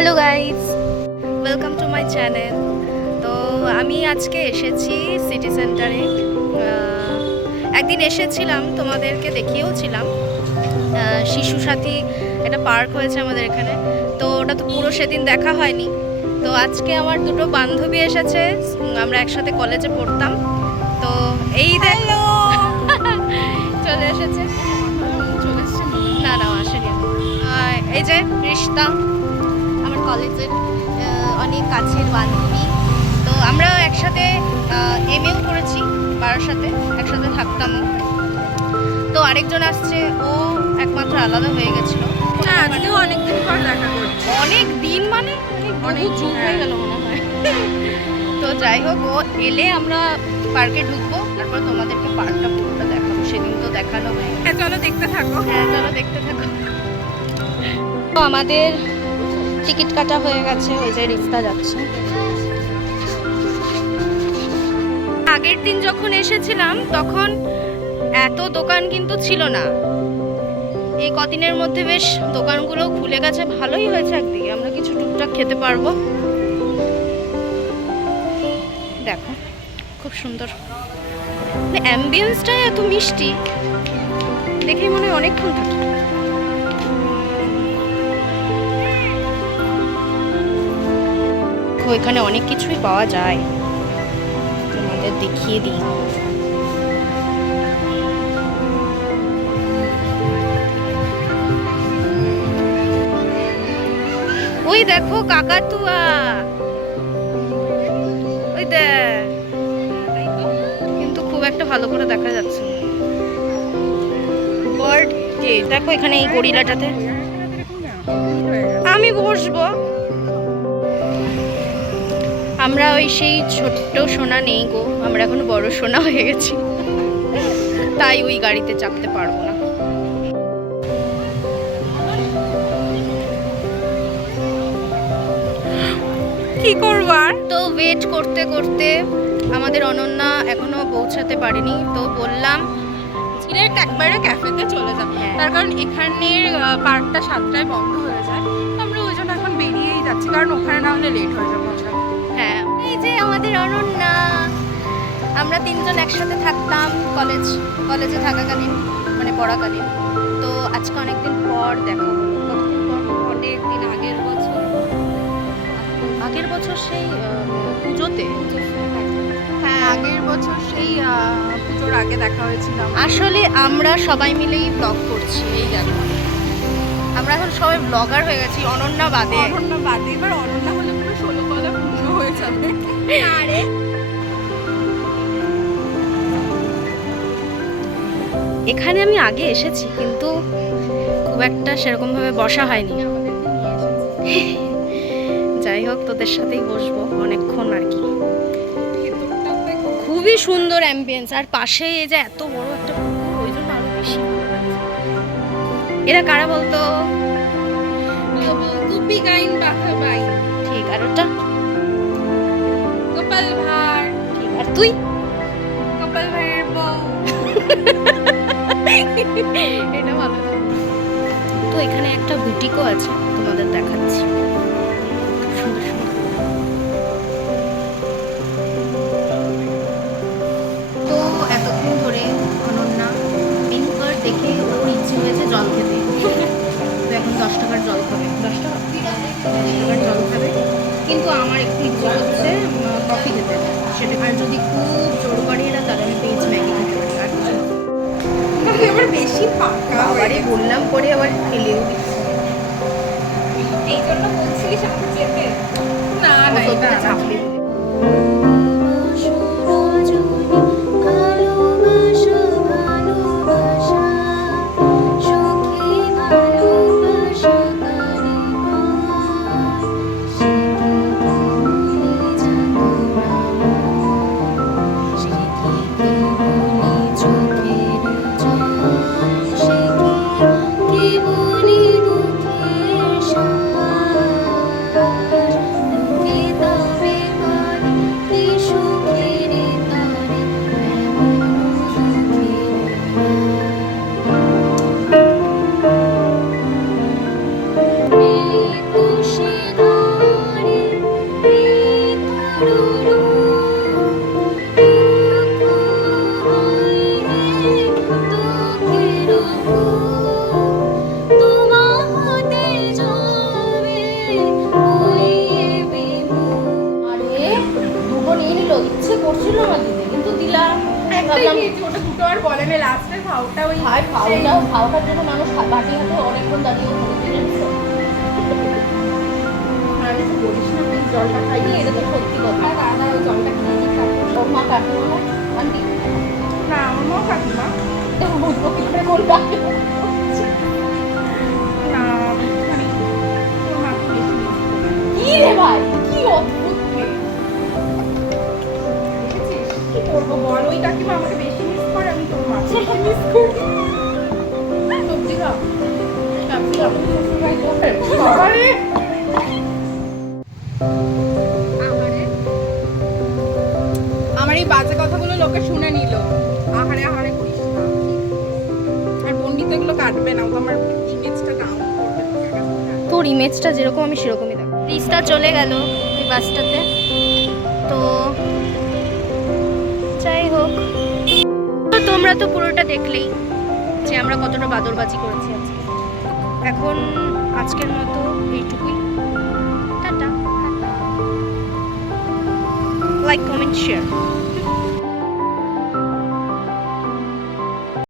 Hello guys, welcome to my channel. তো আমি আজকে এসেছি সিটি সেন্টারে। একদিন এসেছিলাম, তোমাদেরকে দেখিয়েওছিলাম। শিশু সাথী একটা পার্ক হয়েছে আমাদের এখানে, তো ওটা তো পুরো সেদিন দেখা হয়নি। তো আজকে আমার দুটো বান্ধবী এসেছে, আমরা একসাথে কলেজে পড়তাম। তো এই দেখো চলে এসেছে। না না আসেনি। এই যে রিশতা, আমার কলেজের অনেক কাছের বান্ধবী। তো আমরা একসাথে এমএও করেছি, বারাসাতে একসাথে থাকতামও। তো আরেকজন আসছে, ও একমাত্র আলাদা হয়ে গেছিল। আজকেও অনেকদিন পর দেখা করছি। অনেক দিন মানে অনেক যুগ হয়ে গেল মনে হয়। তো যাই হোক, ও এলে আমরা পার্কে ঢুকবো, তারপর তোমাদেরকে পার্কটা পুরোটা দেখাবো। সেদিন তো দেখানো হয়ে গেছে। চলো দেখতে থাকো। হ্যাঁ চলো দেখতে থাকো। তো আমাদের টিকিট কাটা হয়ে গেছে, ওই যে রিক্সা যাচ্ছে। আগের দিন যখন এসেছিলাম তখন এত দোকান কিন্তু ছিল না। এই কদিনের মধ্যে বেশ দোকানগুলো খুলে গেছে, ভালোই হয়েছে। একদিকে আমরা কিছু টুকটাক খেতে পারবো। দেখো খুব সুন্দর, অ্যাম্বিয়েন্সটাই এত মিষ্টি, দেখে মনে হয় অনেকক্ষণ থাকি। এখানে অনেক কিছুই পাওয়া যায়, তোমাদের দেখিয়ে দিই। ওই দেখো কাকাতুয়া, ওই দেখ, কিন্তু খুব একটা ভালো করে দেখা যাচ্ছে না। বার্ড কে দেখো এখানে, এই গরিলাটাতে আমি বসবো। আমরা ওই সেই ছোট্ট সোনা নেই গো, আমরা এখন বড় সোনা হয়ে গেছি, তাই ওই গাড়িতে চাপতে পারবো না। কি করবো আর? তো ওয়েট করতে করতে আমাদের অনন্যা এখনো পৌঁছাতে পারেনি। তো বললাম ডিরেক্ট একবারে ক্যাফেতে চলে যাব, হ্যাঁ। তার কারণ এখানের পার্কটা 7টায় বন্ধ হয়ে যায়। আমরা ওই জন্য এখন বেরিয়েই যাচ্ছি, কারণ ওখানে না হলে লেট হয়ে যাবে। হ্যাঁ, এই যে আমাদের অনন্যা, আমরা তিনজন একসাথে থাকতাম কলেজে থাকাকালীন, মানে পড়াকালীন। তো আজকে অনেকদিন পর দেখা হলো। কতদিন পর? অনেকদিন আগের বছর সেই পুজোতে। হ্যাঁ, আগের বছর সেই পুজোর আগে দেখা হয়েছিল। আসলে আমরা সবাই মিলেই ব্লগ করছি, এই দেখো আমরা এখন সবাই ব্লগার হয়ে গেছি, অনন্যা বাদে। অনন্যা বাদে, এবার অনন্যা হলে পুরো 16 কলা পূর্ণ হয়ে যাবে। আরে এখানে আমি আগে এসেছি, কিন্তু খুব একটা সেরকমভাবে বসা হয়নি। যাই হোক, তোদের সাথেই বসবো অনেকক্ষণ আর কি। খুবই সুন্দর অ্যাম্বিয়েন্স, আর পাশে এই যে এত বড় একটা পুকুর, ওই জন্য আরো বেশি ভালো লাগছে। এরা কারা বলতো? গুপি গাইন বাঘা বাই, ঠিক, আর ওটা গোপাল ভাঁড়, ঠিক, আর তুই? গোপাল ভাঁড়ের বউ। এটা ভালো। তো এখানে একটা বুটিকও আছে, তোমাদের দেখাচ্ছি। সুন্দর সুন্দর। তো এতক্ষণ ধরে অনন্যা মেনুকার দেখে ওর ইচ্ছে হয়েছে জল খেতে। তো এখন 10 টাকার জল খাবে, 10 টাকার জল খাবে। কিন্তু আমার একটু ইচ্ছে হচ্ছে কফি খেতে, সেটা। আর যদি খুব জোর করে এরা, তাহলে আমি পেঁয়াজ ম্যাগি খেতে পারি। আর কিছু না। এবার বেশি পাকা আবারে বললাম করে আবার ফেলেও দিচ্ছে। এই জন্য বলছিলি সাথে যেতে। না না, ও তো এটা চাপলে ভাই খাওয়ার জন্য মানুষ বাটি হাতে অনেকক্ষণ দাঁড়িয়ে থাকে জানিস তো? আর কিছু বলিস না, তুই জলটা খাইনি, এটা তো সত্যি কথা। দাদা ওই জলটা খেয়ে নি, ওর মা কাকিমা আন্টি না আমার মা কাকিমা দেখো বুঝবো কি করে কোন কাকিমা। না মানে তোর মাকে বেশি মিস করি। কি রে ভাই, কি অদ্ভুত মেয়ে। দেখেছিস কি করবো বল, ওই কাকিমা আমাকে বেশি মিস করে, আমি তোর মাকে মিস করি। সবজি খা, সবজি খা, শ্বশুর ভাই তো বাবারে আমার এই বাজে কথাগুলো লোকে শুনে নিল, আহারে আহারে করিস না। আর পণ্ডিত এগুলো কাটবে না, ও আমার ইমেজটা ডাউন করবে লোকের কাছে। তোর ইমেজটা যেরকম আমি সেরকমই দেখ। রিস্তা চলে গেল ওই বাসটাতে, তো যাই হোক, তো তোমরা তো পুরোটা দেখলেই যে আমরা কতটা বাদরবাজি করেছি আজকে। এখন আজকের মতো এইটুকুই, টাটা। Like comment share.